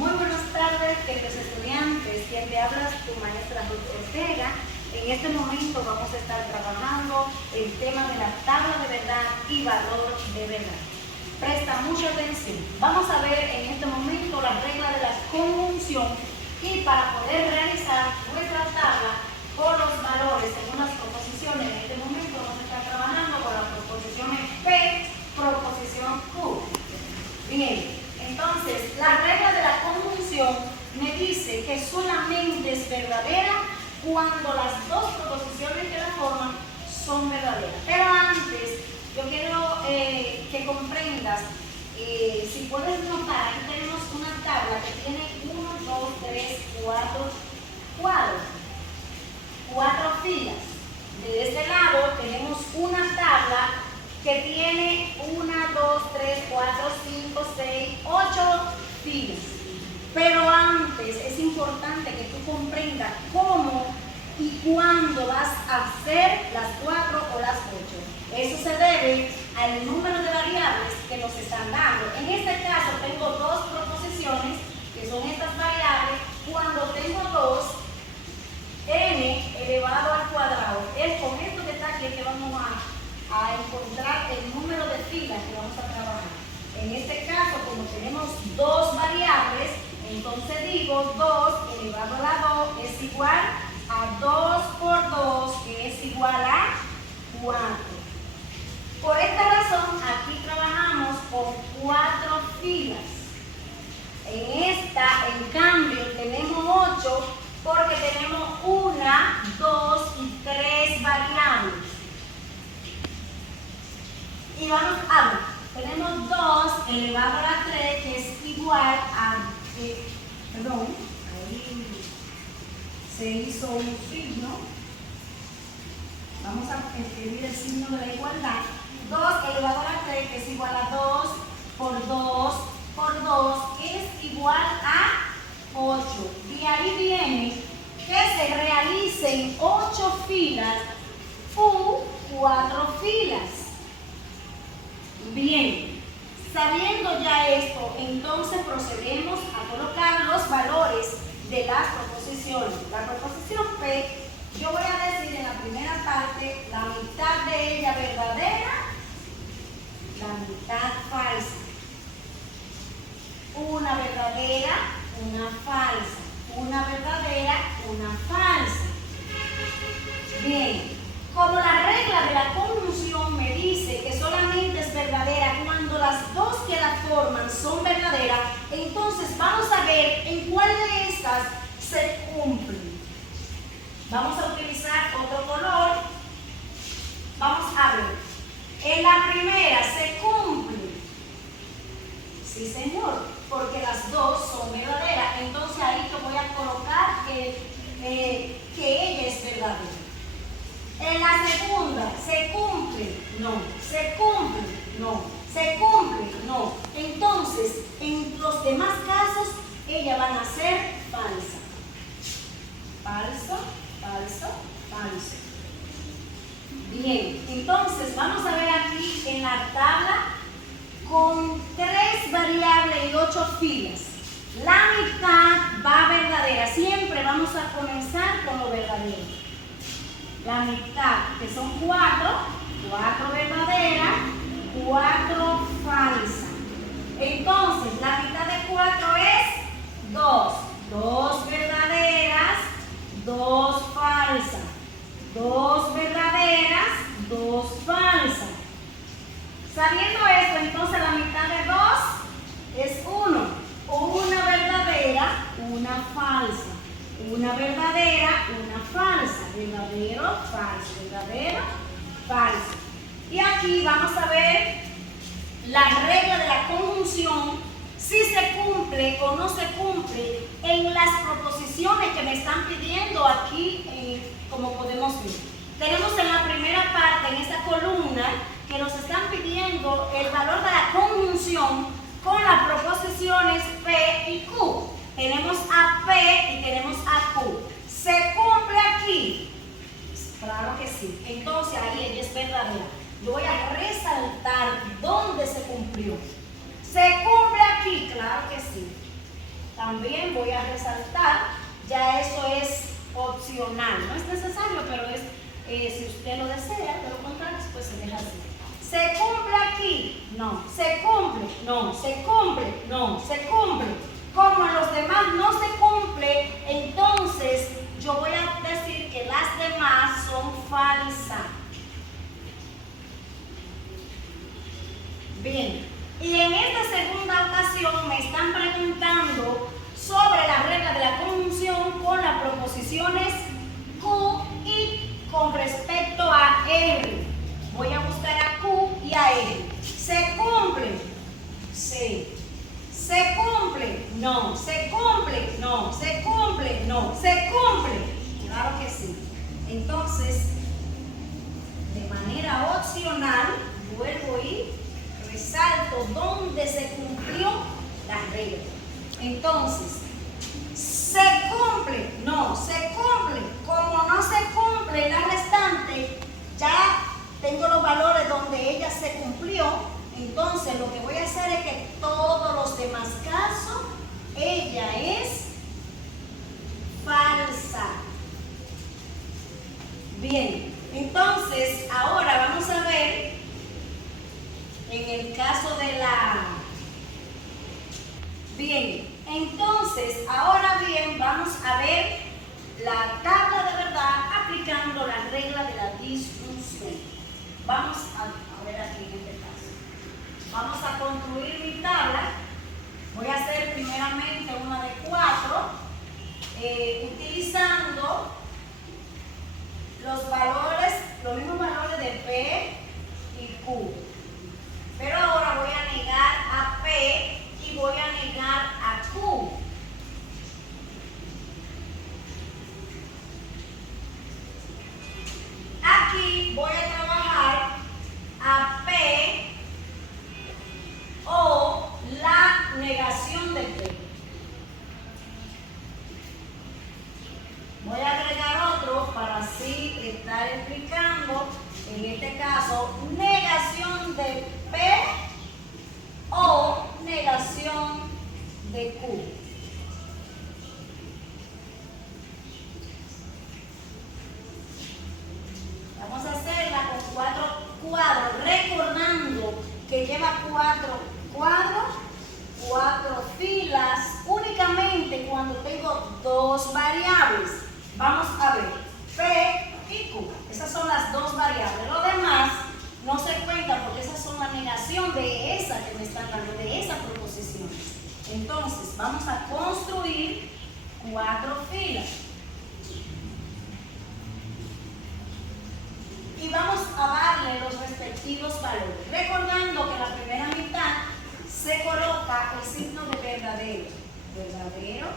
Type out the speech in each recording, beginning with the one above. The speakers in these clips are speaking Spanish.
Muy buenas tardes, queridos estudiantes. Quien te habla es tu maestra Ruth Ortega. En este momento vamos a estar trabajando el tema de la tabla de verdad y valor de verdad. Presta mucha atención. Vamos a ver en este momento la regla de la conjunción y para poder realizar nuestra tabla por los valores según las proposiciones. En este momento vamos a estar trabajando con las proposiciones P, proposición Q. Bien. Entonces, la regla de la conjunción me dice que solamente es verdadera cuando las dos proposiciones que la forman son verdaderas. Pero antes, yo quiero que comprendas, si puedes notar, aquí tenemos una tabla que tiene 1, 2, 3, 4 cuadros, 4 filas. De este lado tenemos una tabla que tiene 1, 2, 3, 4, 5, 6, 8 filas. Pero antes es importante que tú comprendas cómo y cuándo vas a hacer las 4 o las 8. Eso se debe al número de variables que nos están dando. En este caso tengo dos proposiciones, que son estas variables. Cuando tengo 2, n elevado al cuadrado. Es con esto que está aquí que vamos a encontrar el número de filas que vamos a trabajar. En este caso, como tenemos dos variables, entonces digo 2 elevado a la 2 es igual a 2 por 2, que es igual a 4. Por esta razón, aquí trabajamos con 4 filas. En esta, en cambio, tenemos 8 porque tenemos 1, 2 y 3 variables. Y vamos a ver, tenemos 2 elevado a la 3, que es igual a, ahí se hizo un signo. Vamos a escribir el signo de la igualdad. 2 elevado a la 3, que es igual a 2 por 2 por 2, que es igual a 8. Y ahí viene que se realicen 8 filas u 4 filas. Bien, sabiendo ya esto, entonces procedemos a colocar los valores de las proposiciones. La proposición P, yo voy a decir en la primera parte la mitad de ella verdadera, la mitad falsa. Una verdadera, una falsa. Una verdadera, una falsa. Bien. Como la regla de la conjunción me dice que solamente es verdadera cuando las dos que la forman son verdaderas, entonces vamos a ver en cuál de estas se cumplen. Vamos a utilizar otro color. Vamos a ver. En la primera se cumple. Sí, señor, porque las dos son verdaderas. Entonces ahí yo voy a colocar que ella es verdadera. En la segunda, ¿se cumple? No. ¿Se cumple? No. ¿Se cumple? No. Entonces, en los demás casos, ellas van a ser falsas. Falso, falso, falso. Bien, entonces vamos a ver aquí en la tabla con 3 variables y 8 filas. La mitad va verdadera. Siempre vamos a comenzar con lo verdadero. La mitad, que son 4 verdaderas, 4 falsas. Entonces, la mitad de 4 es 2. 2 verdaderas, 2 falsas. 2 verdaderas, 2 falsas. Sabiendo esto, entonces la mitad de 2 es 1. Una verdadera, una falsa. Una verdadera, una falsa. Verdadero, falso. Verdadero, falso. Y aquí vamos a ver la regla de la conjunción, si se cumple o no se cumple en las proposiciones que me están pidiendo aquí, como podemos ver. Tenemos en la primera parte, en esta columna, que nos están pidiendo el valor de la conjunción con las proposiciones P y Q. Tenemos a P y tenemos a Q. ¿Se cumple aquí? Claro que sí. Entonces ahí ella es verdadera. Yo voy a resaltar dónde se cumplió. ¿Se cumple aquí? Claro que sí. también voy a resaltar, ya eso es opcional, no es necesario, pero es si usted lo desea, de lo contrario, pues se deja así. ¿Se cumple aquí? No. ¿Se cumple? No. ¿Se cumple? No. ¿Se cumple? Como en los demás no se cumple, entonces yo voy a decir que las demás son falsas. Bien, y en esta segunda ocasión me están preguntando sobre la regla de la conjunción con las proposiciones Q y con respecto a R. Voy a buscar a Q y a R. ¿Se cumple? Sí. ¿Se cumple? No. ¿Se cumple? No. ¿Se cumple? No. ¿Se cumple? Claro que sí. Entonces, de manera opcional, vuelvo y resalto dónde se cumplió la regla. Entonces, ¿se cumple? No. ¿Se cumple? Como no se cumple la restante, ya tengo los valores donde ella se cumplió. Entonces, lo que voy a hacer es que todos los demás casos, ella es falsa. Bien, entonces, ahora vamos a ver en el caso de la... Bien, entonces, ahora bien, vamos a ver la tabla de verdad aplicando la regla de la disjunción. Vamos a ver aquí en este caso. Vamos a construir mi tabla. Voy a hacer primeramente una de 4, utilizando los valores, los mismos valores de P y Q. Pero ahora voy a negar a P y voy a negar a Q. Aquí voy a trabajar a P o la negación de P. Voy a agregar otro para así estar explicando, en este caso, negación de P o negación de Q. Vamos a hacerla con 4 cuadros, recordando que lleva 4 cuadros, 4 filas, únicamente cuando tengo 2 variables. Vamos a ver, P y Q, esas son las 2 variables. Lo demás no se cuenta porque esas son la negación de esa que me están dando, de esa proposición. Entonces, vamos a construir 4 filas. Y vamos a darle los respectivos valores. Recordando que la primera mitad se coloca el signo de verdadero. Verdadero,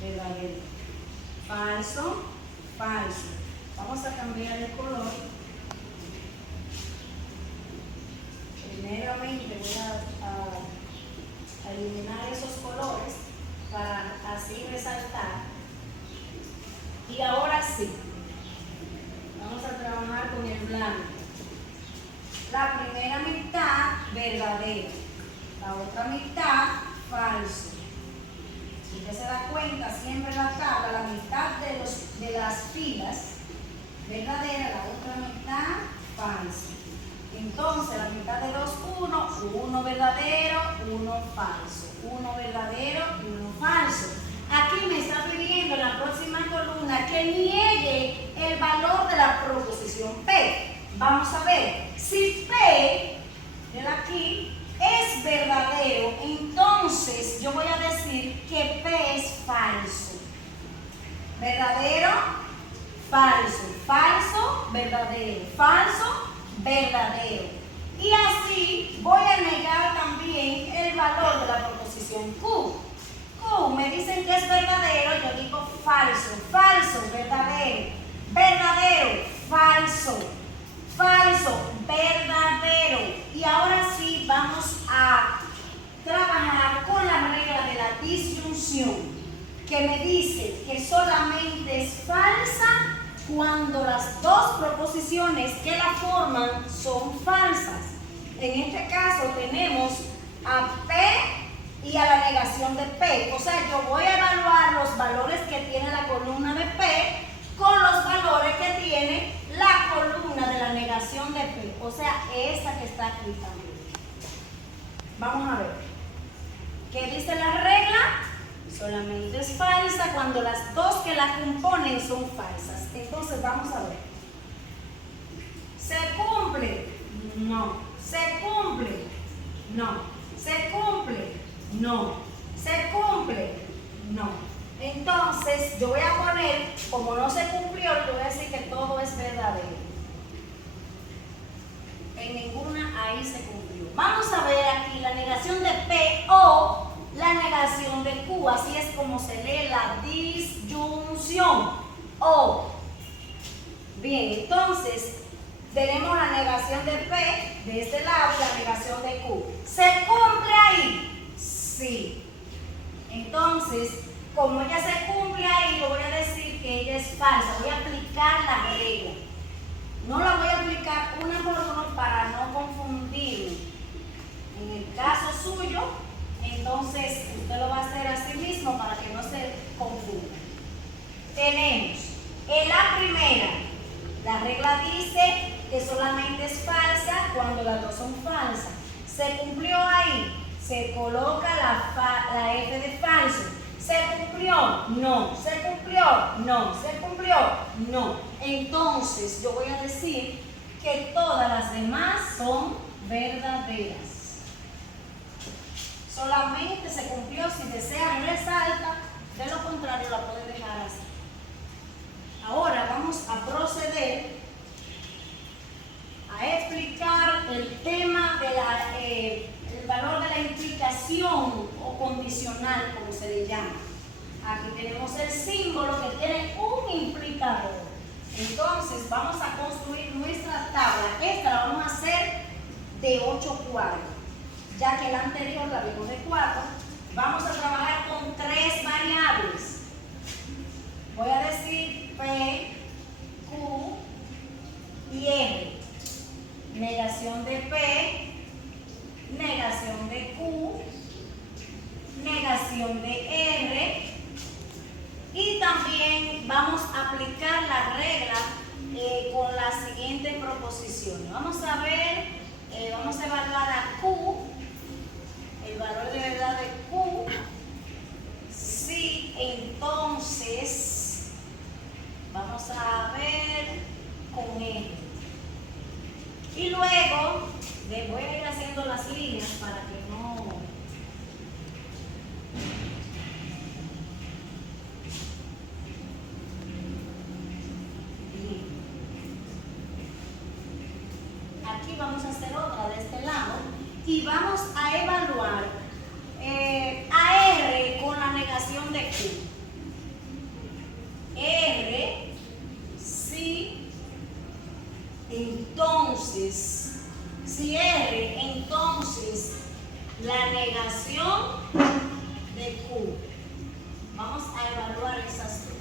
verdadero. Falso, falso. Vamos a cambiar el color. Primeramente voy a eliminar esos colores para así resaltar. Y ahora sí. Vamos a trabajar con el blanco. La primera mitad, verdadero. La otra mitad, falso. Si usted se da cuenta, siempre en la tabla, la mitad de las filas, verdadera, la otra mitad, falso. Entonces, la mitad de los uno verdadero, uno falso. Uno verdadero y uno falso. Aquí me está pidiendo en la próxima columna que niegue el valor de la proposición P. Vamos a ver, si P de aquí es verdadero, entonces yo voy a decir que P es falso. Verdadero, falso, falso, verdadero, falso, verdadero. Y así voy a negar también el valor de la proposición Q. Me dicen que es verdadero, yo digo falso, falso, verdadero, verdadero, falso, falso, verdadero. Y ahora sí vamos a trabajar con la regla de la disyunción, que me dice que solamente es falsa cuando las dos proposiciones que la forman son falsas. En este caso tenemos a P y a la negación de P. O sea, yo voy a negación de P, o sea, esta que está aquí también. Vamos a ver. ¿Qué dice la regla? Solamente es falsa cuando las dos que la componen son falsas. Entonces vamos a ver. ¿Se cumple? No. ¿Se cumple? No. ¿Se cumple? No. ¿Se cumple? No. Entonces yo voy a poner, como no se cumplió, yo voy a decir que todo es verdadero. En ninguna ahí se cumplió. Vamos a ver aquí la negación de P o la negación de Q. Así es como se lee la disyunción. O. Bien, entonces tenemos la negación de P de este lado y la negación de Q. ¿Se cumple ahí? Sí. Entonces, como ella se cumple ahí, yo voy a decir que ella es falsa. Voy a aplicar la regla. No la voy a aplicar una por uno para no confundirme. En el caso suyo, entonces usted lo va a hacer así mismo para que no se confunda. Tenemos en la primera, la regla dice que solamente es falsa cuando las dos son falsas. Se cumplió ahí, se coloca la F de falso. ¿Se cumplió? No. ¿Se cumplió? No. ¿Se cumplió? No. Entonces yo voy a decir que todas las demás son verdaderas. Solamente se cumplió si desea resalta, de lo contrario la puede dejar así. Ahora vamos a proceder a explicar el tema de el valor de la implicación o condicional, como se le llama. Aquí tenemos el símbolo que tiene un implicador. Entonces vamos a construir nuestra tabla. Esta la vamos a hacer de 8 cuadros, ya que la anterior la vimos de 4. Vamos a trabajar con 3 variables. Voy a decir P, Q y R. Negación de P, negación de Q, negación de R, y también vamos a aplicar la regla con las siguientes proposiciones. Vamos a ver, vamos a evaluar a Q, el valor de verdad de Q, si entonces vamos a ver con R. Y luego voy a ir haciendo las líneas para que no... Bien. Aquí vamos a hacer otra de este lado y vamos a evaluar a R con la negación de Q. R, sí, entonces, si R, entonces la negación de Q. Vamos a evaluar esas dos.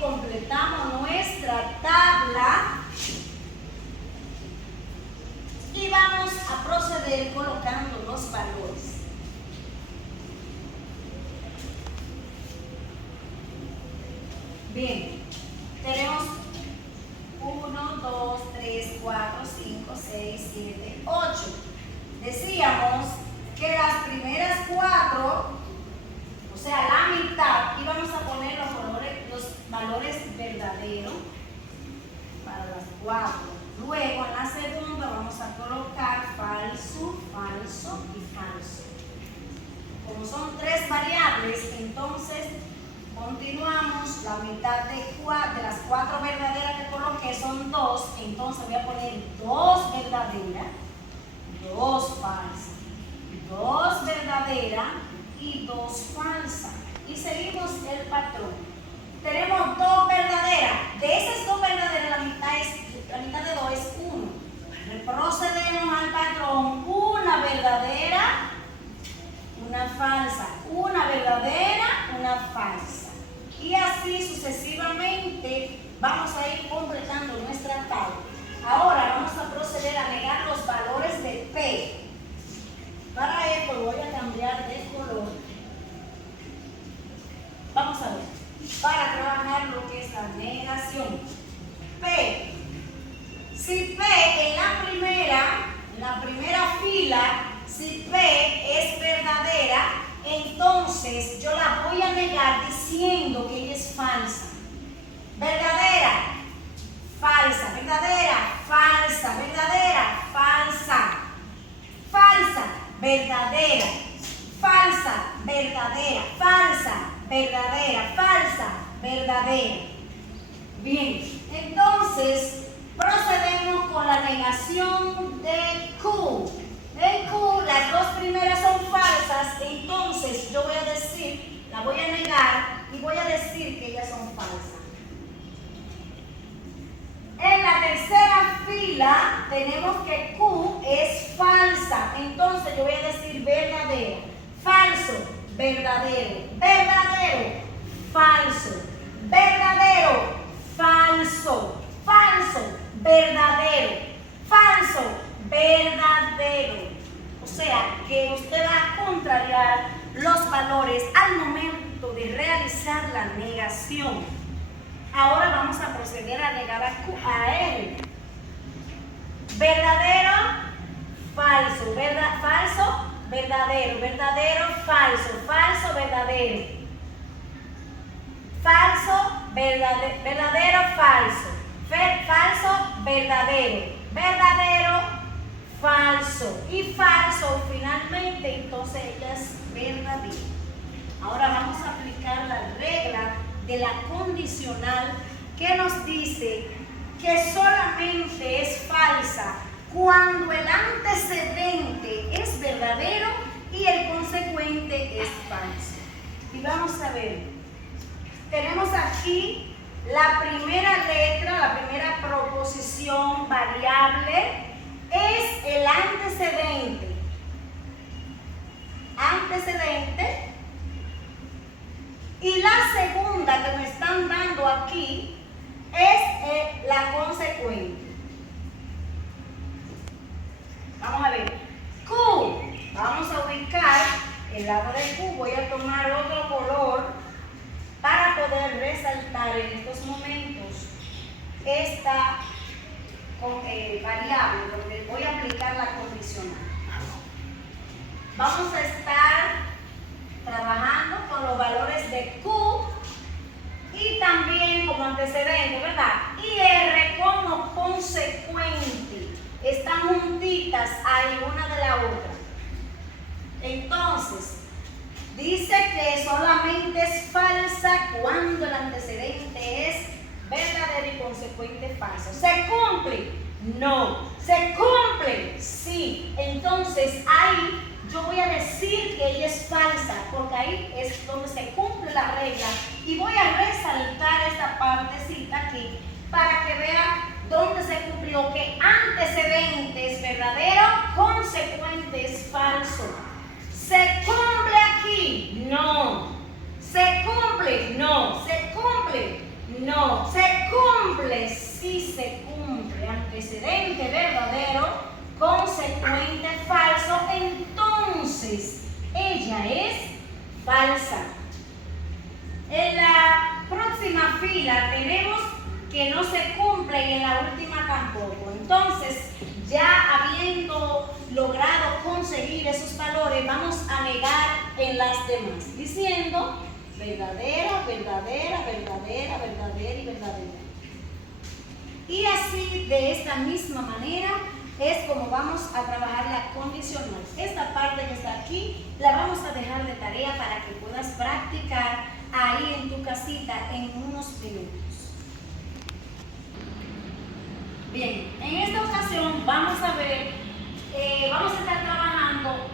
Completamos nuestra tabla y vamos a proceder colocando los valores. Bien, tenemos 1, 2, 3, 4, 5, 6, 7, 8. Decíamos que las primeras 4, o sea, la mitad, íbamos a poner los valores verdaderos para las 4. Luego en la segunda vamos a colocar falso, falso y falso. Como son 3 variables, entonces continuamos. La mitad de las 4 verdaderas que coloqué son 2, entonces voy a poner 2 verdaderas, 2 falsas, 2 verdaderas y 2 falsas. Y seguimos el patrón. tenemos dos verdaderas. De esas dos verdaderas, la mitad de dos es 1. Procedemos al patrón, una verdadera, una falsa, una verdadera, una falsa. Y así sucesivamente vamos a ir completando nuestra tabla. Ahora vamos a proceder a negar los valores de P. Para esto voy a cambiar de color. Vamos a ver. Para trabajar lo que es la negación. P. Si P en la primera fila, si P es verdadera, entonces yo la voy a negar diciendo que ella es falsa. Verdadera, falsa, verdadera, falsa, verdadera, falsa, falsa, verdadera, falsa, verdadera, falsa, verdadera, falsa, verdadera. Bien, entonces procedemos con la negación de Q. En Q las dos primeras son falsas, entonces yo voy a decir, la voy a negar y voy a decir que ellas son falsas. En la tercera fila tenemos que Q es falsa, entonces yo voy a decir verdadero, falso, verdadero, verdadero, falso, verdadero, falso, falso, verdadero, falso, verdadero. O sea que usted va a contrariar los valores al momento de realizar la negación. Ahora vamos a proceder a negar a R. Verdadero, falso, falso, verdadero, verdadero, falso, falso, verdadero. Falso, verdadero, falso. Falso, verdadero. Verdadero, falso. Y falso, finalmente, entonces ella es verdadera. Ahora vamos a aplicar la regla de la condicional que nos dice que solamente es falsa cuando el antecedente es verdadero y el consecuente es falso. Y vamos a ver, tenemos aquí la primera letra, la primera proposición variable es el antecedente. Antecedente. Y la segunda que me están dando aquí es la consecuente. Vamos a ver. Q. Vamos a ubicar el lado de Q. Voy a tomar otro color para poder resaltar en estos momentos esta variable donde voy a aplicar la condicional. Vamos a estar trabajando con los valores de Q y también como antecedente, ¿verdad? Y R como consecuente. Están juntitas ahí una de la otra. Entonces, dice que solamente es falsa cuando el antecedente es verdadero y consecuente falso. ¿Se cumple? No. ¿Se cumple? Sí. Entonces, ahí yo voy a decir que ella es falsa, porque ahí es donde se cumple la regla. Y voy a resaltar esta partecita aquí para que vea dónde se cumplió, que antecedente es verdadero, consecuente es falso. ¿Se cumple aquí? No. ¿Se cumple? No. ¿Se cumple? No. ¿Se cumple? Sí se cumple. Antecedente verdadero, consecuente falso, entonces ella es falsa. En la próxima fila tenemos que no se cumple y en la última tampoco. Entonces, ya habiendo logrado conseguir esos valores, vamos a negar en las demás, diciendo verdadera, verdadera, verdadera, verdadera y verdadera. Y así, de esta misma manera, es como vamos a trabajar la condicional. Esta parte que está aquí la vamos a dejar de tarea para que puedas practicar ahí en tu casita en unos minutos. Bien, en esta ocasión vamos a ver, vamos a estar trabajando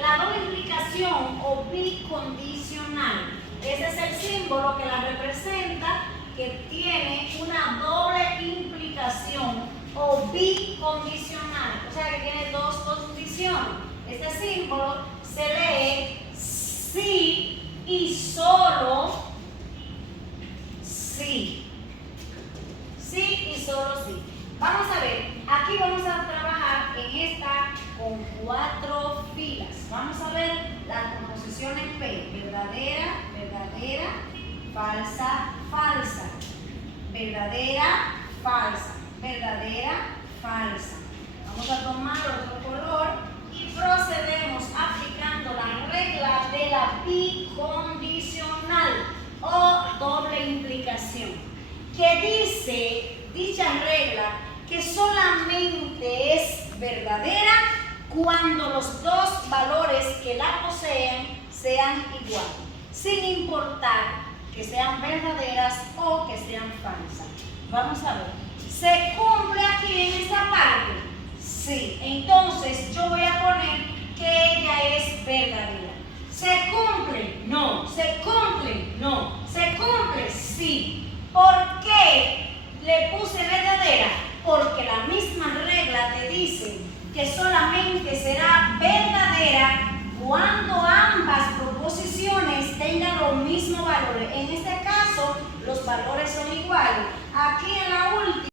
la doble implicación o bicondicional. Ese es el símbolo que la representa, que tiene una doble implicación o bicondicional, o sea que tiene dos condiciones. Este símbolo se lee sí y solo sí. Sí y solo sí. Vamos a ver, aquí vamos a trabajar en esta con 4 filas. Vamos a ver las composiciones P: verdadera, verdadera, falsa, falsa, verdadera, falsa, verdadera, falsa. Vamos a tomar otro color y procedemos aplicando la regla de la bicondicional o doble implicación, que dice dicha regla que solamente es verdadera cuando los dos valores que la poseen sean iguales, sin importar que sean verdaderas o que sean falsas. Vamos a ver. ¿Se cumple aquí en esta parte? Sí. Entonces yo voy a poner que ella es verdadera. ¿Se cumple? No. ¿Se cumple? No. ¿Se cumple? Sí. ¿Por qué le puse verdadera? Porque la misma regla te dice que solamente será